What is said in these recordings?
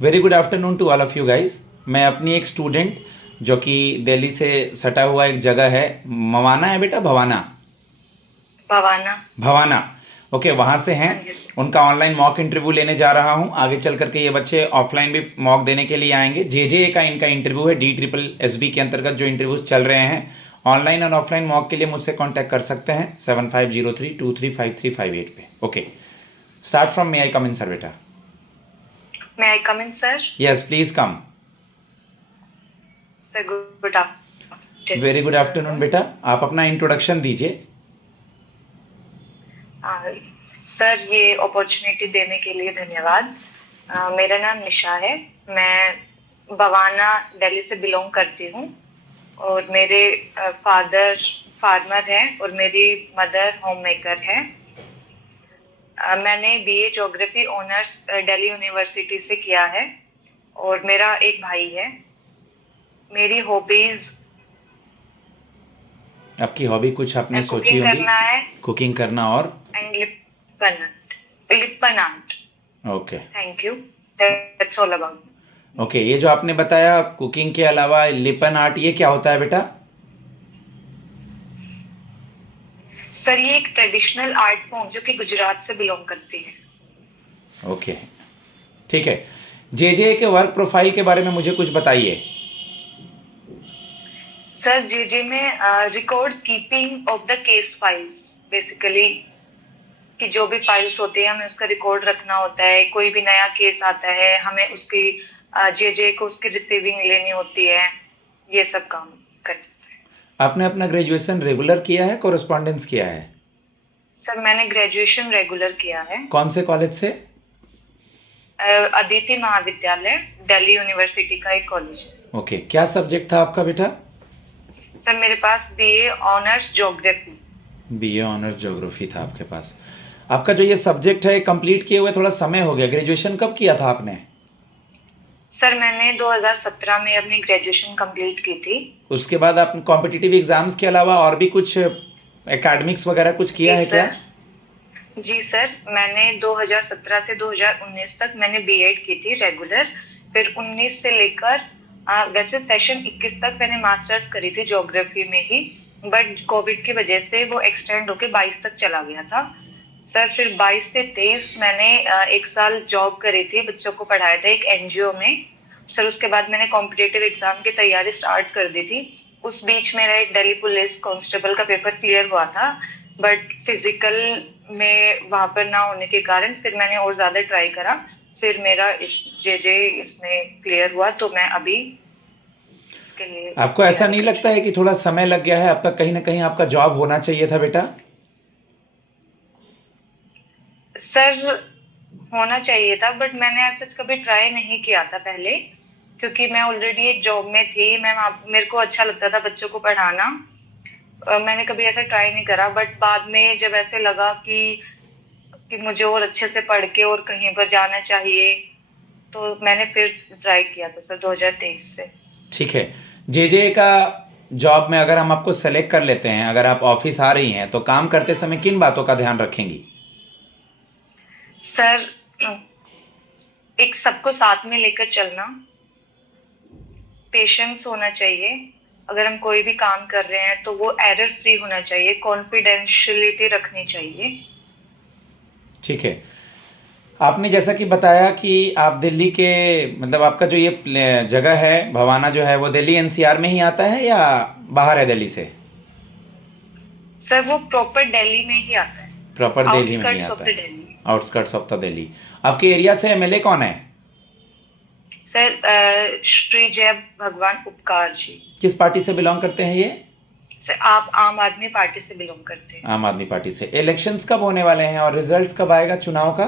Very good afternoon to all of you guys. मैं अपनी एक स्टूडेंट जो कि दिल्ली से सटा हुआ एक जगह है, मवाना है बेटा, भवाना। भवाना। भवाना, ओके, वहाँ से हैं। हाँ जी सर। उनका ऑनलाइन मॉक इंटरव्यू लेने जा रहा हूँ। आगे चल करके ये बच्चे ऑफलाइन भी मॉक देने के लिए आएंगे। जे का इनका इंटरव्यू है, DSSB के अंतर्गत जो इंटरव्यूज चल रहे हैं। ऑनलाइन और ऑफलाइन मॉक के लिए मुझसे कांटेक्ट कर सकते हैं 7503235358 पे। Okay, start from may I come in sir बेटा। मैं I come in sir? Yes please come. Sir good very good afternoon afternoon. बेटा, आप अपना इंट्रोडक्शन दीजिए। सर ये अपॉर्चुनिटी देने के लिए धन्यवाद। मेरा नाम निशा है। मैं भवाना दिल्ली से बिलोंग करती हूँ और मेरे फादर फार्मर हैं और मेरी मदर होम मेकर है। मैंने BA geography honours Delhi university से किया है और मेरा एक भाई है। मेरी हॉबीज आपकी हॉबी कुछ आपने सोची कुकिंग होगी। करना है कुकिंग करना और and लिपन art. Okay. Thank you, that's all about. Okay, ये जो आपने बताया कुकिंग के अलावा लिपन आर्ट, ये क्या होता है बेटा? सर ये एक ट्रेडिशनल आर्ट फॉर्म जो कि गुजरात से बिलोंग करती है। ओके, ठीक है। जे के वर्क प्रोफाइल के बारे में मुझे कुछ बताइए। सर जे में record keeping of the case files, basically कि जो भी फाइल्स होती है हमें उसका रिकॉर्ड रखना होता है। कोई भी नया केस आता है हमें उसकी जे को उसकी रिसीविंग लेनी होती है। ये सब काम करते हैं। आपने अपना ग्रेजुएशन रेगुलर किया है, कोरेस्पॉन्डेंस किया है? सर मैंने ग्रेजुएशन रेगुलर किया है। कौन से कॉलेज से? अदिति महाविद्यालय, दिल्ली यूनिवर्सिटी का एक कॉलेज है। ओके, क्या सब्जेक्ट था आपका बेटा? सर मेरे पास BA honours geography. BA honours geography था आपके पास। आपका जो ये सब्जेक्ट है कंप्लीट किए हुए थोड़ा समय हो गया। ग्रेजुएशन कब किया था आपने? सर मैंने 2017 में अपनी ग्रेजुएशन कंप्लीट की थी। उसके बाद आप कॉम्पिटिटिव एग्जाम्स के अलावा और भी कुछ एकेडमिक्स वगैरह कुछ किया जी है क्या? सर। जी सर, मैंने 2017 से 2019 तक मैंने B.Ed की थी रेगुलर। फिर 19 से लेकर वैसे सेशन 21 तक मैंने मास्टर्स करी थी ज्योग्राफी में ही, बट कोविड की वजह से वो एक्सटेंड होके 22 तक चला गया था। सर फिर 22 से 23 मैंने एक साल जॉब करी थी, बच्चों को पढ़ाया था एक NGO में। सर उसके बाद मैंने कॉम्पिटिटिव एग्जाम की तैयारी स्टार्ट कर दी थी। उस बीच मेरा एक दिल्ली पुलिस कांस्टेबल का पेपर क्लियर हुआ था, बट फिजिकल में वहां पर ना होने के कारण फिर मैंने और ज्यादा ट्राई करा। फिर मेरा इस जे इसमें क्लियर हुआ तो मैं अभी इसके लिए आपको ऐसा तैयारी नहीं कर लगता रही है कि थोड़ा समय लग गया है? अब तक कहीं ना कहीं आपका जॉब होना चाहिए था बेटा। हूँ। सर होना चाहिए था, बट मैंने ऐसा कभी ट्राई नहीं किया था पहले, क्योंकि मैं ऑलरेडी एक जॉब में थी। मेरे को अच्छा लगता था बच्चों को पढ़ाना। मैंने कभी ऐसा ट्राई नहीं करा, बट बाद में जब ऐसे लगा कि मुझे और अच्छे से पढ़ के और कहीं पर जाना चाहिए, तो मैंने फिर ट्राई किया था सर 2023 से। ठीक है। जे का जॉब में अगर हम आपको सेलेक्ट कर लेते हैं, अगर आप ऑफिस आ रही हैं, तो काम करते समय किन बातों का ध्यान रखेंगी? सर एक सबको साथ में लेकर चलना, पेशेंस होना चाहिए। अगर हम कोई भी काम कर रहे हैं तो वो एरर फ्री होना चाहिए, कॉन्फिडेंशियलिटी रखनी चाहिए। ठीक है। आपने जैसा कि बताया कि आप दिल्ली के, मतलब आपका जो ये जगह है भवाना जो है वो दिल्ली NCR में ही आता है या बाहर है दिल्ली से? सर वो प्रॉपर दिल्ली में ही आता है, प्रॉपर दिल्ली में ही आउटस्कर्ट्स ऑफ आता द है, Delhi. Outskirts of the Delhi. आपके एरिया से MLA कौन है? सर श्री जय भगवान उपकार जी। किस पार्टी से बिलोंग करते हैं ये? सर आप आम आदमी पार्टी से बिलोंग करते हैं। आम आदमी पार्टी से। इलेक्शंस कब होने वाले हैं और रिजल्ट्स कब आएगा चुनाव का?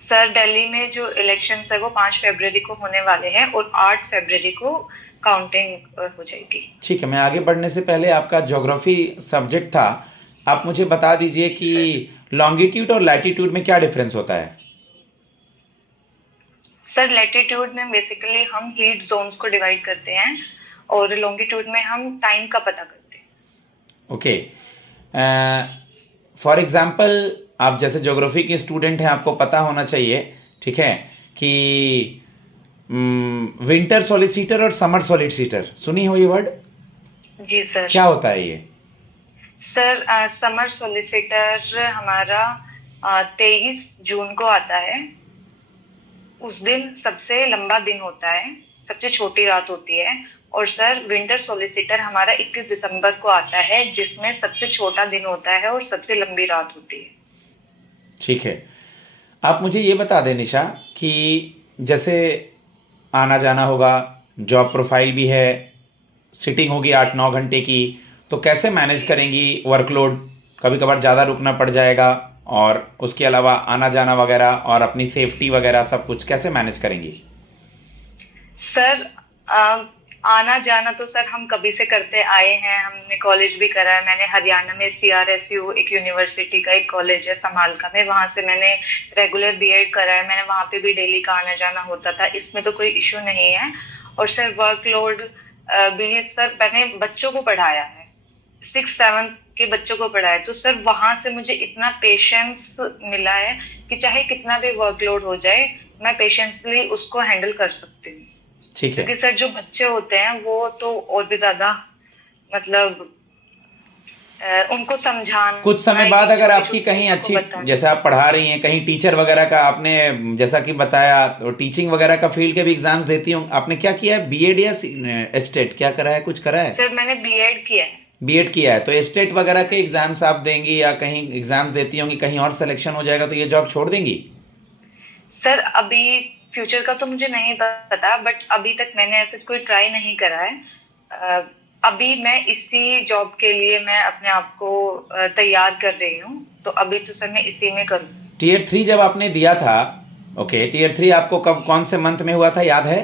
सर दिल्ली में जो इलेक्शन है वो 5 फरवरी को होने वाले हैं और 8 फरवरी को काउंटिंग हो जाएगी। ठीक है, मैं आगे बढ़ने से पहले, आपका ज्योग्राफी सब्जेक्ट था, आप मुझे बता दीजिए जी कि सर। लॉन्गिट्यूड और लैटिट्यूड में क्या डिफरेंस होता है? सर लैटिट्यूड में बेसिकली हम हीट जोन्स को डिवाइड करते हैं और लॉन्गिट्यूड में हम टाइम का पता करते हैं। ओके। फॉर एग्जांपल, आप जैसे ज्योग्राफी के स्टूडेंट हैं, आपको पता होना चाहिए, ठीक है, कि विंटर सॉलिसिटर और समर सॉलिसिटर, सुनी हो ये वर्ड? जी सर। क्या होता है ये? सर समर सॉलिसिटर हमारा 23 जून को आता है। उस दिन सबसे लंबा दिन होता है, सबसे छोटी रात होती है। और सर विंटर सॉलिसिटर हमारा 21 दिसंबर को आता है, जिसमें सबसे छोटा दिन होता है और सबसे लंबी रात होती है। ठीक है, आप मुझे ये बता दें निशा कि जैसे आना जाना होगा, जॉब प्रोफाइल भी है, सिटिंग होगी 8-9 घंटे की, तो कैसे मैनेज करेंगी वर्कलोड? कभी कभार ज़्यादा रुकना पड़ जाएगा, और उसके अलावा आना जाना वगैरह और अपनी सेफ्टी वगैरह सब कुछ कैसे मैनेज करेंगी? सर आना जाना तो सर हम कभी से करते आए हैं, हमने कॉलेज भी करा है। मैंने हरियाणा में CRSU एक यूनिवर्सिटी का एक कॉलेज है समालका में, वहां से मैंने रेगुलर B.Ed करा है। मैंने वहां पे भी डेली का आना जाना होता था, इसमें तो कोई इश्यू नहीं है। और सर वर्कलोड भी, सर मैंने बच्चों को पढ़ाया है, 6th-7th के बच्चों को पढ़ाया, तो सर वहां से मुझे इतना पेशेंस मिला है कि चाहे कितना भी वर्कलोड हो जाए, मैं पेशेंसली उसको हैंडल कर सकती हूँ। ठीक है। क्योंकि सर जो बच्चे होते हैं वो तो और भी ज्यादा, मतलब उनको समझाना, कुछ समय बाद अगर आपकी छोटी-छोटी कहीं चीजों को अच्छी, बताना। जैसे आप पढ़ा रही हैं, कहीं टीचर वगैरह का आपने जैसा कि बताया, तो टीचिंग वगैरह का फील्ड के भी एग्जाम्स देती हूँ, आपने क्या किया है, B.Ed या एस्टेट क्या करा है, कुछ करा है? सर मैंने B.Ed किया है। B.Ed किया है, तो एस्टेट वगैरह के एग्जाम्स आप देंगी या कहीं एग्जाम्स देती होंगी, कहीं और सिलेक्शन हो जाएगा तो ये जॉब छोड़ देंगी? सर अभी फ्यूचर का तो मुझे नहीं पता, बट अभी तक मैंने ऐसे कोई ट्राई नहीं करा है। अभी मैं इसी जॉब के लिए मैं अपने आप को तैयार कर रही हूँ, तो अभी तो सर मैं इसी में करूँ। Tier 3 जब आपने दिया था, ओके, Tier 3 आपको कब, कौन से मंथ में हुआ था, याद है?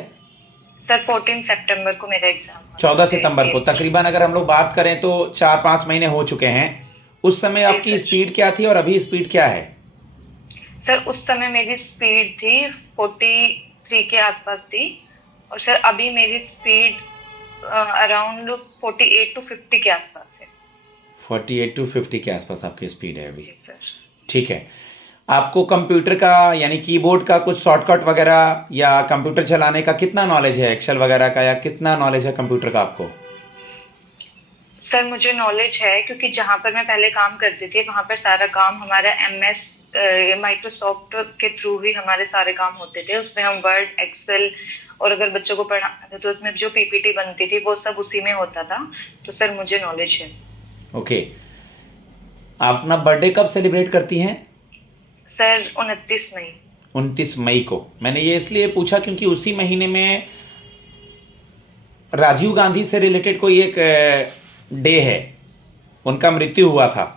सर 14 सितंबर को मेरा एग्जाम हुआ 14 था, सितंबर को, तकरीबन अगर हम लोग बात करें तो 4-5 महीने हो चुके हैं। उस समय जी आपकी सर। स्पीड क्या थी और अभी स्पीड क्या है? सर उस समय मेरी स्पीड थी 43 के आसपास थी, और सर अभी मेरी स्पीड अराउंड 48 to 50 के आसपास है। 48-50 के आसपास आपकी स्पीड है अभी। जी सर। ठीक है, आपको कंप्यूटर का यानी कीबोर्ड का कुछ शॉर्टकट वगैरह या कंप्यूटर चलाने का कितना नॉलेज है, एक्सेल वगैरह का, या कितना नॉलेज है कंप्यूटर का आपको? सर मुझे नॉलेज है, क्योंकि जहाँ पर मैं पहले काम करती थी वहां पर सारा काम हमारा MS माइक्रोसॉफ्ट के थ्रू ही हमारे सारे काम होते थे। उसमें हम वर्ड, एक्सेल, और अगर बच्चों को पढ़ाते थे तो उसमें जो PPT बनती थी वो सब उसी में होता था। तो सर मुझे नॉलेज है। ओके, आप अपना बर्थडे कब सेलिब्रेट करती हैं? सर 29 मई। 29 मई को। मैंने ये इसलिए पूछा क्योंकि उसी महीने में राजीव गांधी से रिलेटेड कोई एक डे है, उनका मृत्यु हुआ था।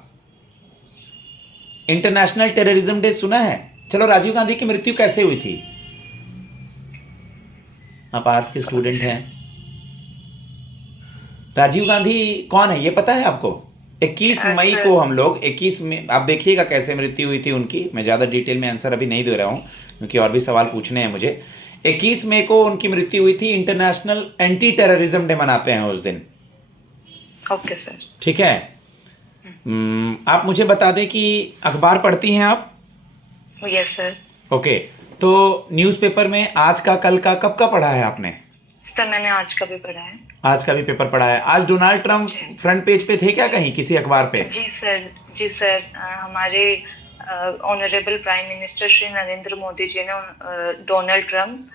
इंटरनेशनल टेररिज्म डे सुना है? चलो, राजीव गांधी की मृत्यु कैसे हुई थी? आप आर्ट्स के स्टूडेंट हैं, राजीव गांधी कौन है ये पता है आपको? 21 मई सर को हम लोग 21 में, आप देखिएगा कैसे मृत्यु हुई थी उनकी। मैं ज़्यादा डिटेल में आंसर अभी नहीं दे रहा हूँ क्योंकि और भी सवाल पूछने हैं मुझे। 21 मई को उनकी मृत्यु हुई थी। इंटरनेशनल एंटी टेररिज्म डे मनाते हैं उस दिन। Okay sir. ठीक है। आप मुझे बता दें कि अखबार पढ़ती हैं आप? Yes sir. ओके, तो न्यूज़पेपर में आज का, कल का, कब का पढ़ा है आपने? सर मैंने आज का भी पढ़ा है। आज का भी पेपर पढ़ा है। आज डोनाल्ड ट्रंप फ्रंट पेज पे थे क्या कहीं किसी अखबार पे? जी सर। जी सर, हमारे honourable prime minister Shri Narendra Modi ji ने डोनाल्ड ट्रंप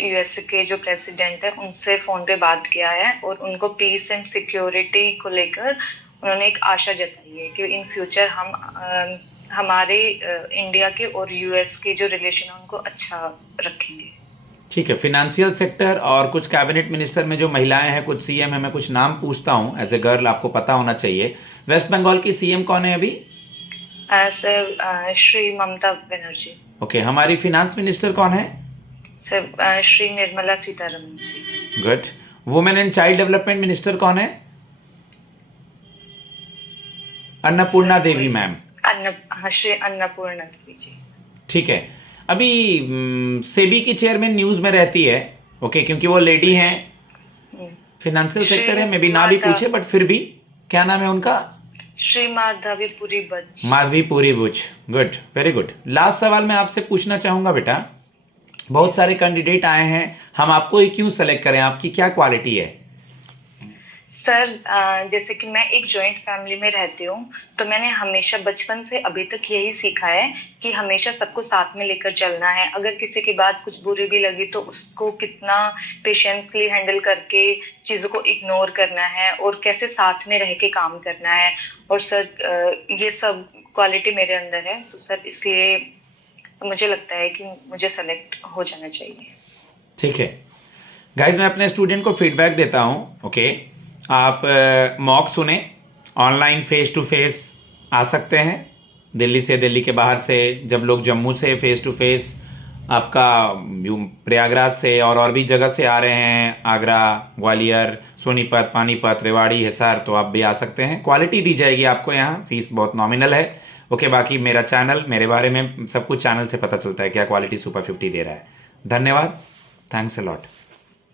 US के जो प्रेसिडेंट है उनसे फोन पे बात किया है, और उनको पीस एंड सिक्योरिटी को लेकर उन्होंने एक आशा जताई है कि इन फ्यूचर हम हमारे इंडिया के और US के जो रिलेशन है उनको अच्छा रखेंगे। ठीक है। फिनेंशियल सेक्टर और कुछ कैबिनेट मिनिस्टर में जो महिलाएं हैं, कुछ CM है, मैं कुछ नाम पूछता हूँ एज ए गर्ल, आपको पता होना चाहिए। वेस्ट बंगाल की CM कौन है अभी? सर श्री ममता बनर्जी। ओके, हमारी फिनांस मिनिस्टर कौन है? Sir Shri Nirmala Sitharaman ji. Good. Women and child development minister कौन है? अन्नपूर्णा देवी मैम। श्री अन्नपूर्णा देवी जी। ठीक है। अभी सेबी की चेयरमैन न्यूज़ में रहती है, ओके, क्योंकि वो लेडी हैं, फिनेंशियल सेक्टर है, मे बी ना भी पूछे बट फिर भी, क्या नाम है उनका? Shri Madhabi Puri Buch. Madhabi Puri Buch. Good, very good. Last सवाल मैं आपसे पूछना चाहूँगा बेटा बहुत सारे कैंडिडेट आए हैं, हम आपको ही क्यों सेलेक्ट करें, आपकी क्या क्वालिटी है? सर जैसे कि मैं एक जॉइंट फैमिली में रहती हूँ, तो मैंने हमेशा बचपन से अभी तक यही सीखा है कि हमेशा सबको साथ में लेकर चलना है। अगर किसी की बात कुछ बुरी भी लगी तो उसको कितना पेशेंसली हैंडल करके चीज़ों को इग्नोर करना है और कैसे साथ में रह के काम करना है। और सर ये सब क्वालिटी मेरे अंदर है, तो सर इसलिए मुझे लगता है कि मुझे सेलेक्ट हो जाना चाहिए। ठीक है गाइज, मैं अपने स्टूडेंट को फीडबैक देता हूँ। ओके, आप मॉक सुने, ऑनलाइन फेस टू फेस आ सकते हैं, दिल्ली से, दिल्ली के बाहर से, जब लोग जम्मू से फेस टू फेस आपका प्रयागराज से और भी जगह से आ रहे हैं, आगरा, ग्वालियर, सोनीपत, पानीपत, रेवाड़ी, हिसार, तो आप भी आ सकते हैं। क्वालिटी दी जाएगी आपको यहाँ, फीस बहुत नॉमिनल है। ओके, बाकी मेरा चैनल, मेरे बारे में सब कुछ चैनल से पता चलता है क्या क्वालिटी सुपर 50 दे रहा है। धन्यवाद, थैंक्स अ लॉट।